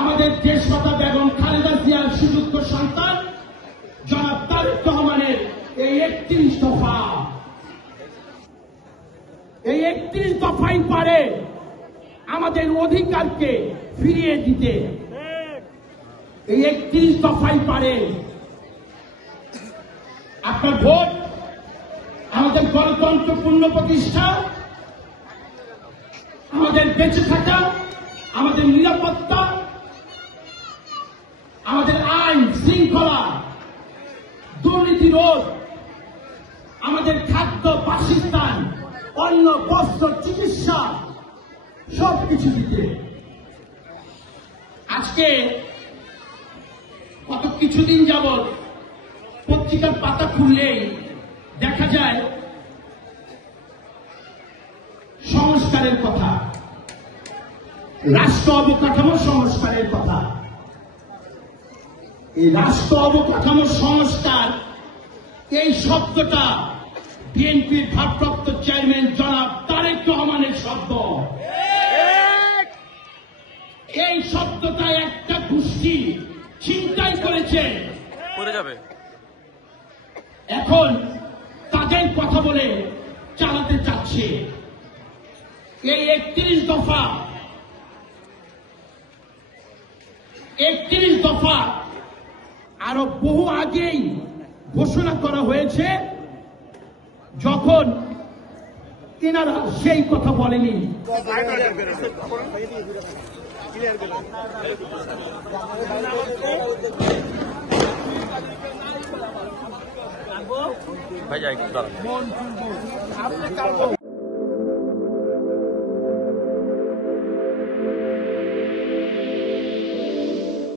আমাদের দেশমাতা বেগম খালেদা জিয়ার সুযোগ্য সন্তান জনাব তারেক রহমানের এই ৩১ দফা, এই ৩১ দফাই পারে আমাদের অধিকারকে ফিরিয়ে দিতে। এই ৩১ দফাই পারে আপনার ভোট, আমাদের গণতন্ত্র পুনঃপ্রতিষ্ঠা, আমাদের বেঁচে থাকা, আমাদের নিরাপত্তা, আমাদের আইন শৃঙ্খলা, দুর্নীতি রোধ, আমাদের খাদ্য, বাসস্থান, অন্ন, বস্ত্র, চিকিৎসা সবকিছু দিতে। আজকে গত কিছুদিন যাবৎ পত্রিকার পাতা খুললেই দেখা যায় সংস্কারের কথা, রাষ্ট্র অবকাঠামো সংস্কারের কথা। এই রাষ্ট্র অবকাঠামো সংস্কার এই শব্দটা বিএনপির ভারপ্রাপ্ত চেয়ারম্যান জনাব তারেক রহমানের শব্দ। এই শব্দটা একটা গোষ্ঠী ছিনতাই করেছে, এখন তাদের কথা বলে চালাতে চাচ্ছে। এই ৩১ দফা, ৩১ দফা আরো বহু আগেই ঘোষণা করা হয়েছে, যখন এনারা সেই কথা বলেনি।